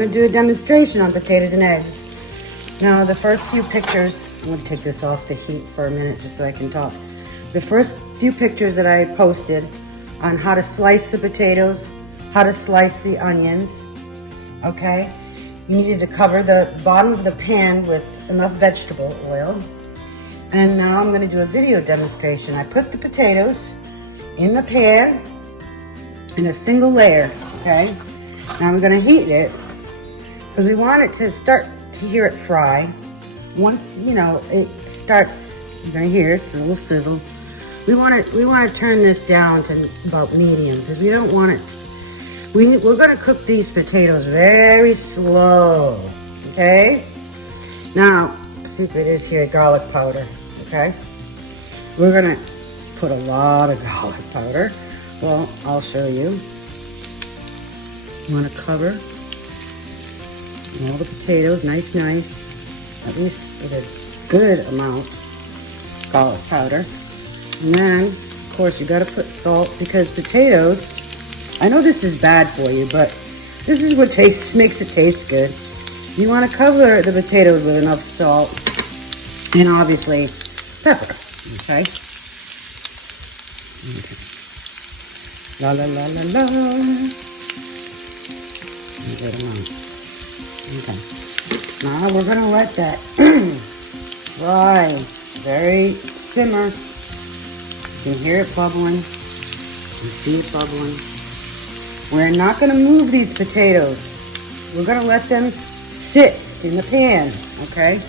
going to do a demonstration on potatoes and eggs. Now, the first few pictures, I'm going to take this off the heat for a minute just so I can talk. The first few pictures that I posted on how to slice the potatoes, how to slice the onions, okay? You needed to cover the bottom of the pan with enough vegetable oil. And now I'm going to do a video demonstration. I put the potatoes in the pan in a single layer, okay? Now we're going to heat it because we want it to start to hear it fry. Once, you know, it starts, you're going to hear it's a little sizzle. We want to turn this down to about medium because we don't want it. We're going to cook these potatoes very slow, okay? Now, the secret is here, garlic powder, okay? We're going to put a lot of garlic powder. Well, I'll show you. You want to cover all the potatoes, nice, at least with a good amount of garlic powder. And then, of course, you got to put salt because potatoes, I know this is bad for you, but this is what makes it taste good. You want to cover the potatoes with enough salt and obviously pepper, okay? Okay. La la la la la. Good amount. Okay. Now we're gonna let that fry. Very simmer. You can hear it bubbling. You can see it bubbling. We're not gonna move these potatoes. We're gonna let them sit in the pan, okay?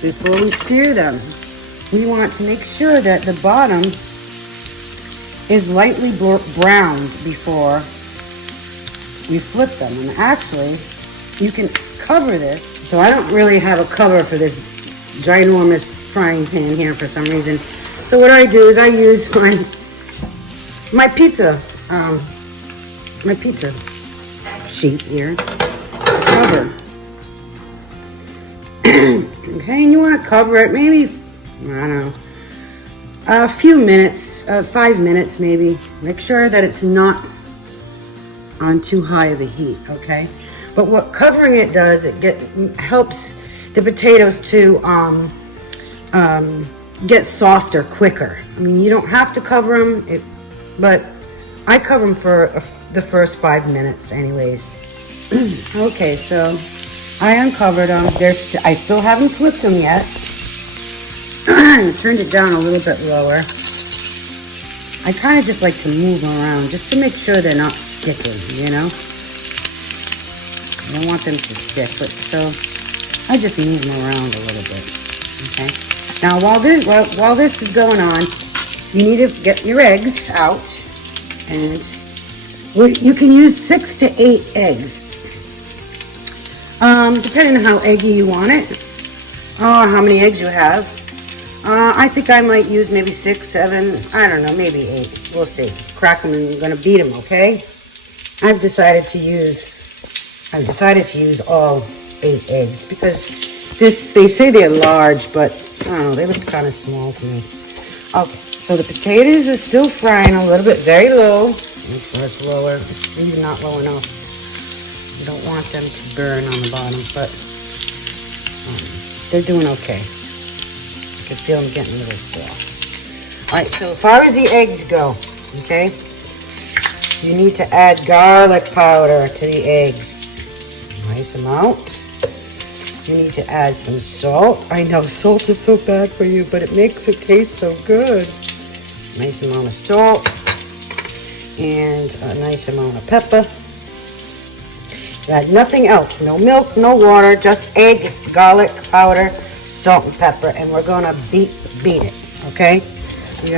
Before we steer them. We want to make sure that the bottom is lightly browned before we flip them. And actually, you can cover this. So I don't really have a cover for this ginormous frying pan here for some reason. So what I do is I use my pizza sheet here to cover. Okay, and you want to cover it maybe, I don't know, a few minutes, 5 minutes maybe. Make sure that it's not on too high of a heat, okay? But what covering it does, it helps the potatoes to get softer quicker. I mean, you don't have to cover them, but I cover them for the first 5 minutes anyways. Okay, so I uncovered them. I still haven't flipped them yet. Turned it down a little bit lower. I kind of just like to move them around just to make sure they're not sticking, you know? I don't want them to stick, but so I just move them around a little bit, okay? Now, while this is going on, you need to get your eggs out, and you can use 6 to 8 eggs, depending on how eggy you want it, or how many eggs you have. I think I might use maybe 6, 7, I don't know, maybe 8. We'll see. Crack them and I'm gonna beat them, okay? I've decided to use all 8 eggs because they say they're large, but I don't know, they look kind of small to me. Okay, so the potatoes are still frying a little bit, very low. Make sure it's lower. It's really not low enough. You don't want them to burn on the bottom, but they're doing okay. I can feel them getting a little soft. All right, so as far as the eggs go, okay, you need to add garlic powder to the eggs. Nice amount. You need to add some salt. I know salt is so bad for you, but it makes it taste so good. Nice amount of salt and a nice amount of pepper. Add nothing else. No milk, no water, just egg, garlic powder, salt and pepper, and we're gonna beat it, okay? You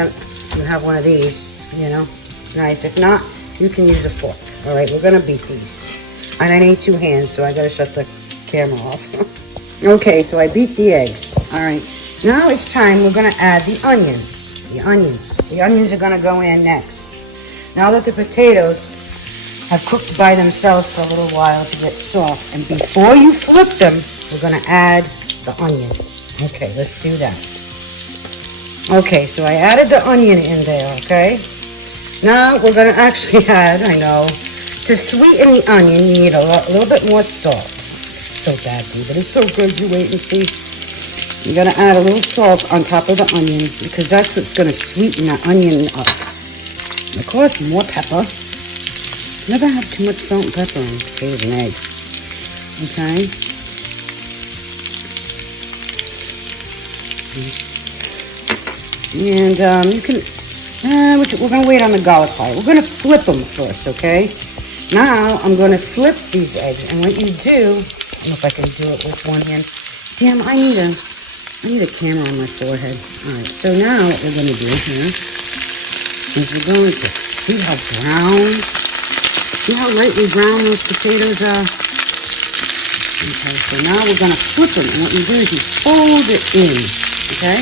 have one of these, you know, it's nice. If not, you can use a fork. All right, we're gonna beat these. And I need 2 hands, so I gotta shut the camera off. Okay, so I beat the eggs. All right, now it's time we're gonna add the onions. The onions are gonna go in next. Now that the potatoes have cooked by themselves for a little while to get soft, and before you flip them, we're gonna add the onion. Okay, let's do that. Okay, so I added the onion in there, okay? Now we're gonna actually add, I know, To sweeten the onion, you need a little bit more salt. It's so bad, but it's so good. You wait and see. You gotta add a little salt on top of the onion because that's what's gonna sweeten the onion up. And of course, more pepper. Never have too much salt and pepper on potatoes and eggs. Okay? And you can, we're going to wait on the garlic part. We're going to flip them first, okay? Now, I'm going to flip these eggs. And what you do, I don't know if I can do it with one hand. Damn, I need a camera on my forehead. All right, so now what we're going to do here is we're going to see how lightly brown those potatoes are. Okay, so now we're going to flip them. And what you do is you fold it in, okay?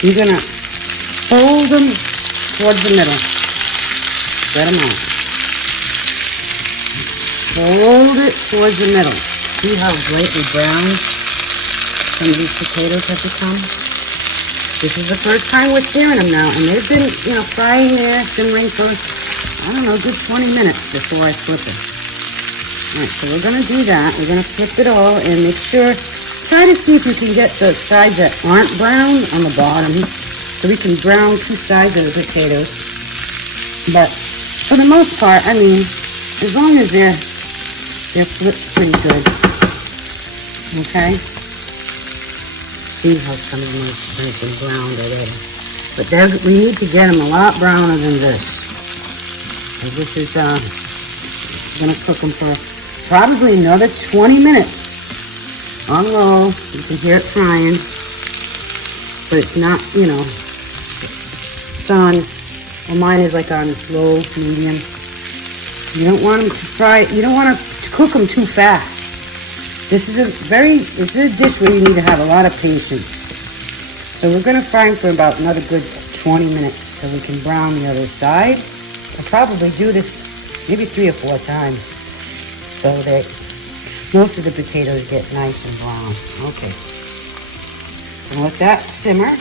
You're going to fold them towards the middle. Spread them out. Fold it towards the middle. See how lightly brown some of these potatoes have become? This is the first time we're stirring them now. And they've been, frying there, simmering for, I don't know, a good 20 minutes before I flip it. Alright, so we're going to do that. We're going to flip it all and make sure, try to see if you can get the sides that aren't brown on the bottom. So we can brown two sides of the potatoes. But for the most part, I mean, as long as they're flipped pretty good. Okay? See how some of them are nice and browned already. But we need to get them a lot browner than this. And this is, going to cook them for probably another 20 minutes on low. You can hear it frying, but it's not, it's on, well, mine is like on low, medium. You don't want them to fry, you don't want to cook them too fast. This is a dish where you need to have a lot of patience. So we're going to fry them for about another good 20 minutes so we can brown the other side. I'll probably do this maybe 3 or 4 times so that most of the potatoes get nice and brown. Okay. And let that simmer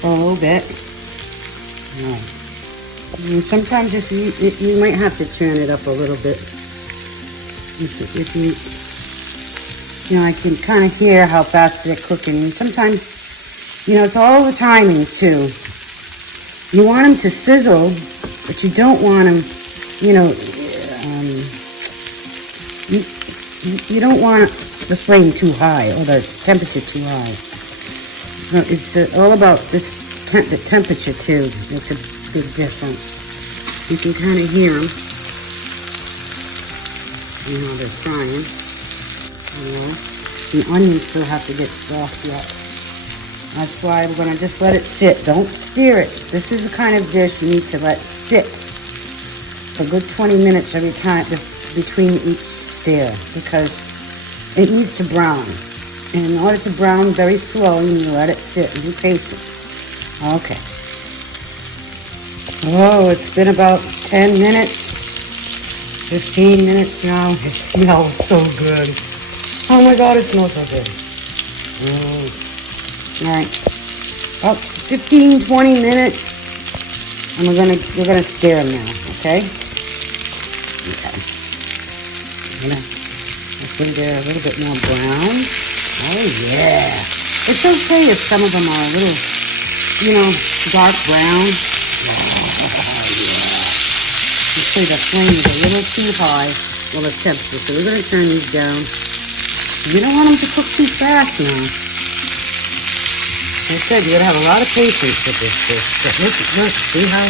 for a little bit. All right. And sometimes if you might have to turn it up a little bit. If you I can kind of hear how fast they're cooking. And sometimes, it's all the timing too. You want them to sizzle, but you don't want them, you don't want the flame too high or the temperature too high. It's all about the temperature too. Makes a big difference. You can kind of hear them. They're frying. The onions still have to get soft yet. That's why we're going to just let it sit. Don't stir it. This is the kind of dish you need to let sit for a good 20 minutes every time between each stir because it needs to brown. And in order to brown very slowly, you let it sit and be patient. Okay. Oh, it's been about 10 minutes. 15 minutes now. It smells so good. Oh my God, it smells so good. All right. About 15, 20 minutes. And we're gonna stir them now, okay? Okay. Hopefully they're a little bit more brown. Oh yeah. It's okay if some of them are a little, dark brown. The flame is a little too high, well, the temperature, so we're going to turn these down. You don't want them to cook too fast now. Like I said, you got to have a lot of patience with this dish. But look, see how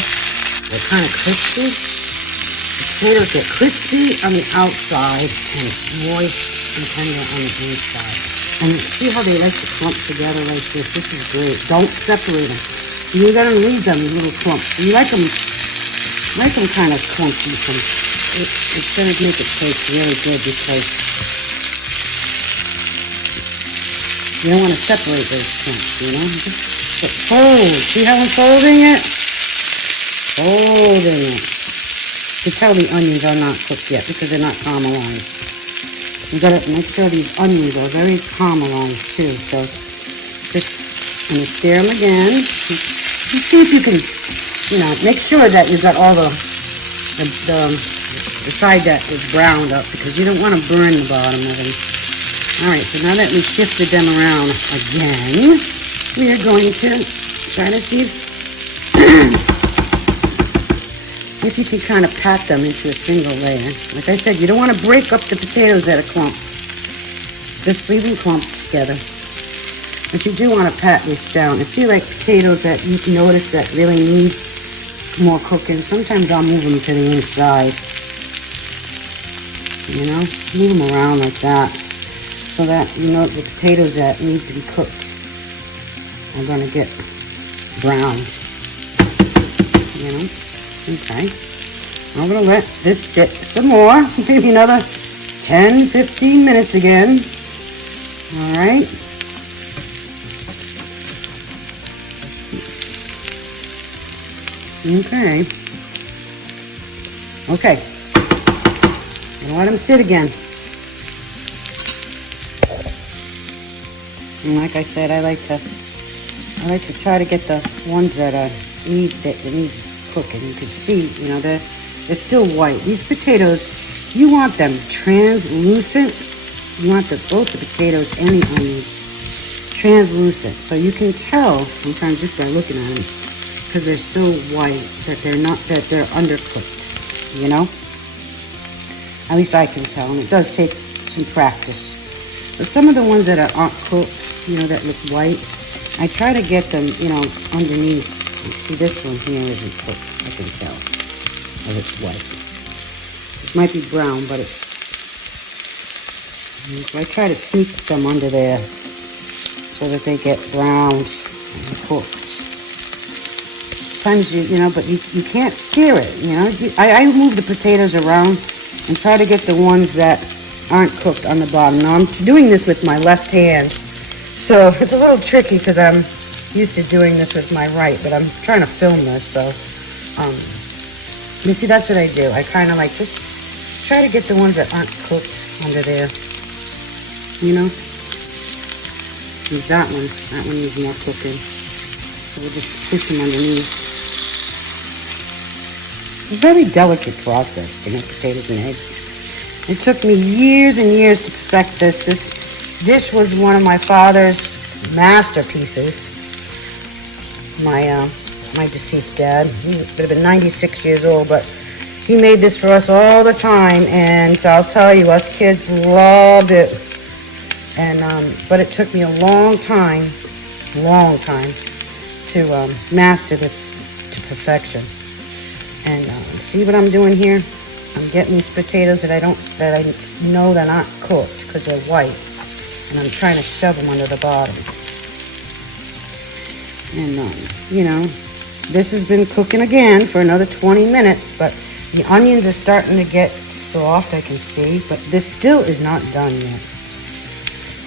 they're kind of crispy? The potatoes get crispy on the outside and moist and tender on the inside. And see how they like to clump together like this? This is great. Don't separate them. You're going to leave them in little clumps. You like them kind of clumpy. It's going to make it taste really good because you don't want to separate those clumps, Just fold. See how I'm folding it? Folding it. You can tell the onions are not cooked yet because they're not caramelized. You got to make sure these onions are very caramelized too. So just I'm going to stir them again. You see if you can, make sure that you've got all the the side that is browned up, because you don't want to burn the bottom of them. All right, so now that we shifted them around again, we are going to try to see if you can kind of pat them into a single layer. Like I said, you don't want to break up the potatoes at a clump. Just leave them clumped together. But you do want to pat this down. If you like potatoes that you notice that really need more cooking, sometimes I'll move them to the inside. You know, move them around like that, so that you know the potatoes that need to be cooked are going to get browned. You know, okay. I'm going to let this sit some more, maybe another 10-15 minutes again. All right. Okay. Okay. And let them sit again. And like I said, I like to try to get the ones that need cooking. You can see, you know, they're still white. These potatoes, you want them translucent. You want both the potatoes and the onions translucent, so you can tell sometimes just by looking at them, because they're so white that they're undercooked. You know, at least I can tell, and it does take some practice. But some of the ones that aren't cooked, you know, that look white, I try to get them, you know, underneath. See, this one here isn't cooked. I can tell. Oh, it's white. It might be brown, but it's... So I try to sneak them under there so that they get browned and cooked. Sometimes you know, but you can't steer it, you know. I move the potatoes around and try to get the ones that aren't cooked on the bottom. Now I'm doing this with my left hand, so it's a little tricky because I'm used to doing this with my right, but I'm trying to film this, so you see, that's what I do. I kind of like just try to get the ones that aren't cooked under there, you know. There's that one needs more cooking, so we'll just push them underneath. It's a very delicate process to make potatoes and eggs. It took me years and years to perfect this. This dish was one of my father's masterpieces. My deceased dad, he would have been 96 years old, but he made this for us all the time, and I'll tell you, us kids loved it. And but it took me a long time to master this to perfection. And see what I'm doing here? I'm getting these potatoes that I know they're not cooked because they're white, and I'm trying to shove them under the bottom. And you know, this has been cooking again for another 20 minutes, but the onions are starting to get soft, I can see, but this still is not done yet.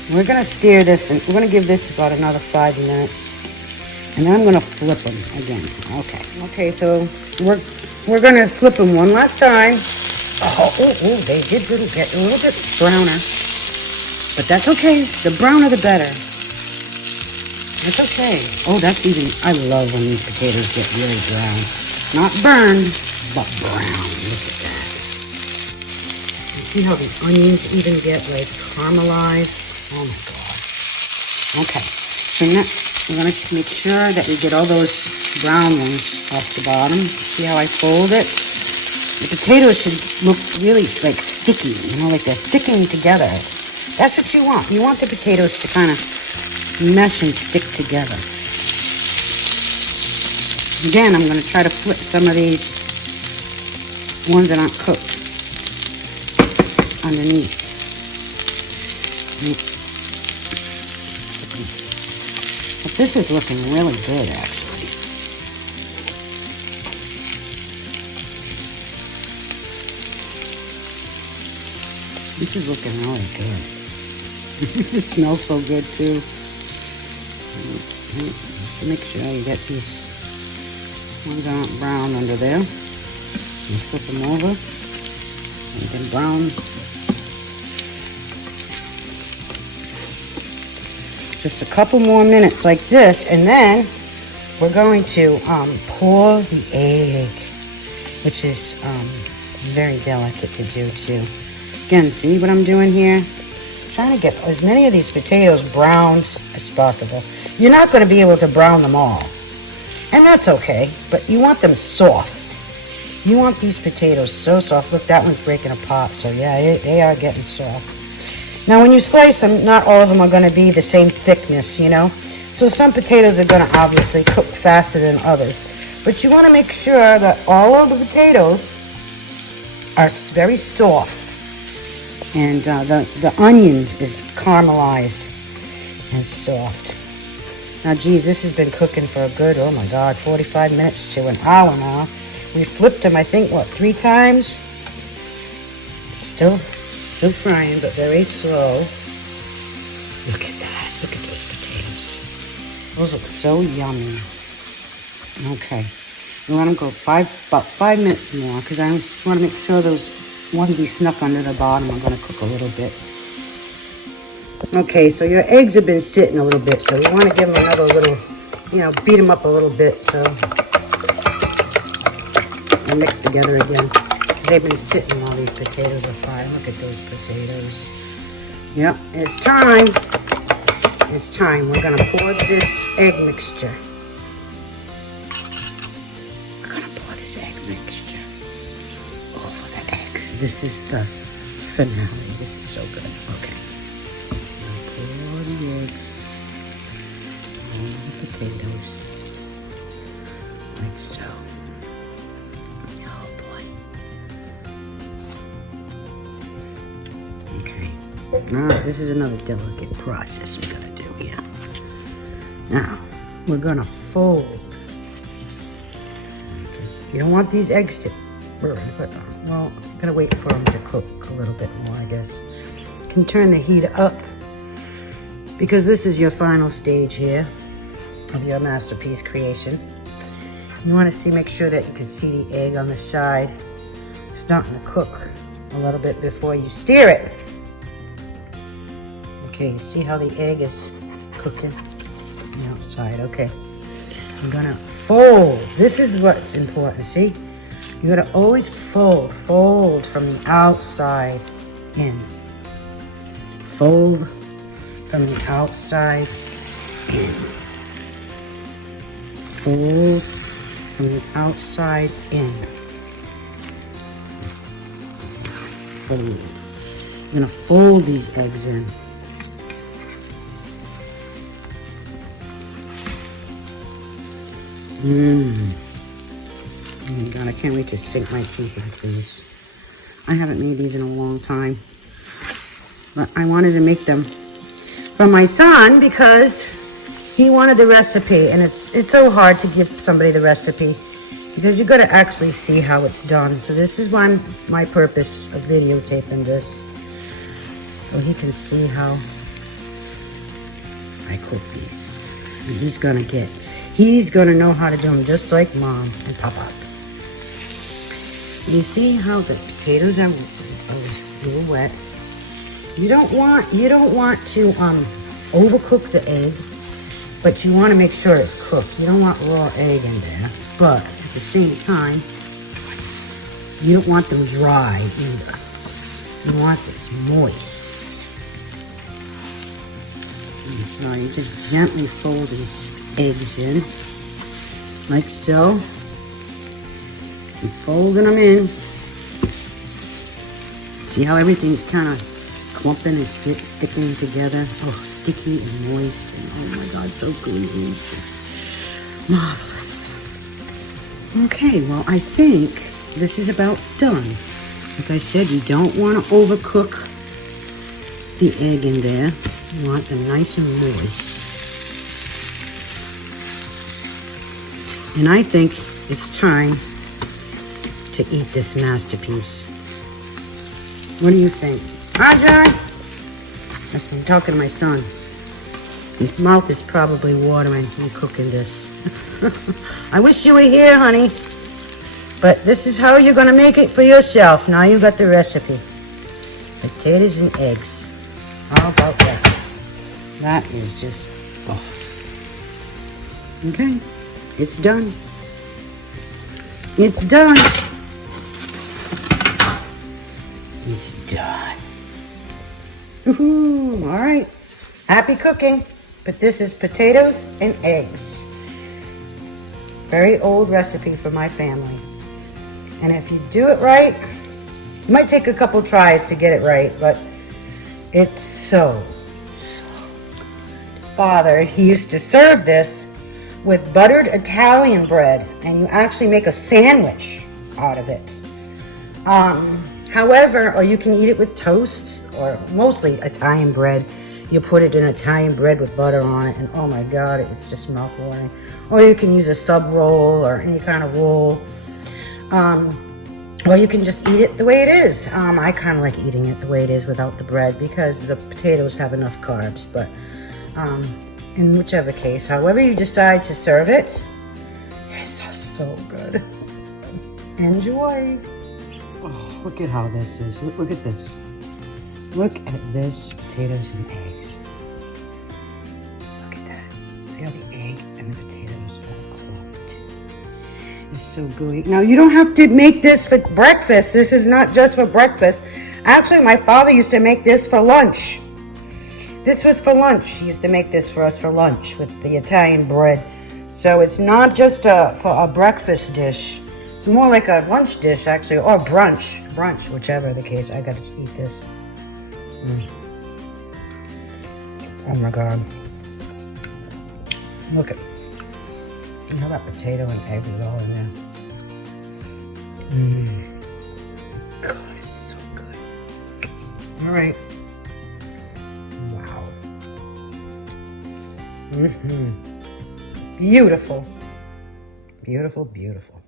We're gonna stir this, and we're gonna give this about another 5 minutes, and then I'm gonna flip them again. Okay, so we're gonna flip them one last time. They did get a little bit browner, but that's okay. The browner the better. It's okay. Oh, that's even, I love when these potatoes get really brown. Not burned, but brown. Look at that. You see how the onions even get like caramelized? Oh my God. Okay, so next we're gonna make sure that we get all those brown ones off the bottom. See how I fold it? The potatoes should look really like sticky, you know, like they're sticking together. That's what you want. You want the potatoes to kind of mesh and stick together. Again, I'm going to try to flip some of these ones that aren't cooked underneath. But this is looking really good, actually. This is looking really good. It smells so good too. So make sure you get these ones that aren't brown under there. And flip them over. And then brown. Just a couple more minutes like this, and then we're going to pour the egg. which is very delicate to do too. Again, see what I'm doing here? Trying to get as many of these potatoes browned as possible. You're not going to be able to brown them all, and that's okay, but you want them soft. You want these potatoes so soft. Look, that one's breaking apart, so yeah, they are getting soft. Now, when you slice them, not all of them are going to be the same thickness, you know? So some potatoes are going to obviously cook faster than others. But you want to make sure that all of the potatoes are very soft. And the onion is caramelized and soft. Now, geez, this has been cooking for a good, oh my God, 45 minutes to an hour now. We flipped them, I think, what, 3 times? Still frying, but very slow. Look at that. Look at those potatoes. Those look so yummy. Okay. We want them to go about 5 minutes more, because I just want to make sure those ones we snuck under the bottom are going to cook a little bit. Okay, so your eggs have been sitting a little bit, so we want to give them another little, beat them up a little bit, so they'll mix together again. They've been sitting while these potatoes are frying. Look at those potatoes. Yep, it's time. It's time. We're going to pour this egg mixture. We're going to pour this egg mixture over the eggs. This is the finale. This is so good. Okay. Pour the eggs over the potatoes. Like so. Oh boy. Okay. Now, this is another delicate process we're going to do here. Now, we're going to fold. Okay. You don't want these eggs to burn, but, well, I'm going to wait for them to cook a little bit more, I guess. You can turn the heat up, because this is your final stage here of your masterpiece creation. You want to make sure that you can see the egg on the side starting to cook a little bit before you stir it. Okay, you see how the egg is cooking on the outside? Okay, I'm gonna fold. This is what's important, see? You're gonna always fold from the outside in. Fold from the outside in. Fold from the outside in. Fold. You're gonna fold these eggs in. Oh my God, I can't wait to sink my teeth into these. I haven't made these in a long time, but I wanted to make them for my son because he wanted the recipe, and it's so hard to give somebody the recipe because you got to actually see how it's done. So this is my purpose of videotaping this, so he can see how I cook these. And he's gonna know how to do them just like Mom and Papa. You see how the potatoes are a little wet. You don't want to overcook the egg, but you want to make sure it's cooked. You don't want raw egg in there, but at the same time, you don't want them dry either. You want this moist. And so you just gently fold these eggs in, like so. Keep folding them in. See how everything's kind of clumping and sticking together? Oh, sticky and moist, and oh my God, so gooey. Marvelous. Okay, well, I think this is about done. Like I said, you don't want to overcook the egg in there. You want them nice and moist. And I think it's time to eat this masterpiece. What do you think? Hi, John. I'm talking to my son. His mouth is probably watering from cooking this. I wish you were here, honey. But this is how you're going to make it for yourself. Now you got the recipe. Potatoes and eggs. How about that? That is just awesome. Okay. It's done. It's done. He's done. Woohoo! All right. Happy cooking. But this is potatoes and eggs. Very old recipe for my family. And if you do it right, it might take a couple tries to get it right, but it's so good. Father, he used to serve this with buttered Italian bread, and you actually make a sandwich out of it. However, or you can eat it with toast, or mostly Italian bread. You put it in Italian bread with butter on it, and oh my God, it's just mouth-watering. Or you can use a sub roll or any kind of roll. Or you can just eat it the way it is. I kind of like eating it the way it is without the bread because the potatoes have enough carbs. But in whichever case, however you decide to serve it, it's so good. Enjoy. Oh, look at how this is. Look at this. Look at this potatoes and eggs. Look at that. See how the egg and the potatoes are clumped. It's so gooey. Now you don't have to make this for breakfast. This is not just for breakfast. Actually, my father used to make this for lunch. This was for lunch. He used to make this for us for lunch with the Italian bread. So it's not just for a breakfast dish. It's more like a lunch dish, actually, or brunch. Brunch, whichever the case. I gotta eat this. Oh my God. Look at how that potato and egg is all in there. God, it's so good. All right. Wow. Beautiful. Beautiful, beautiful.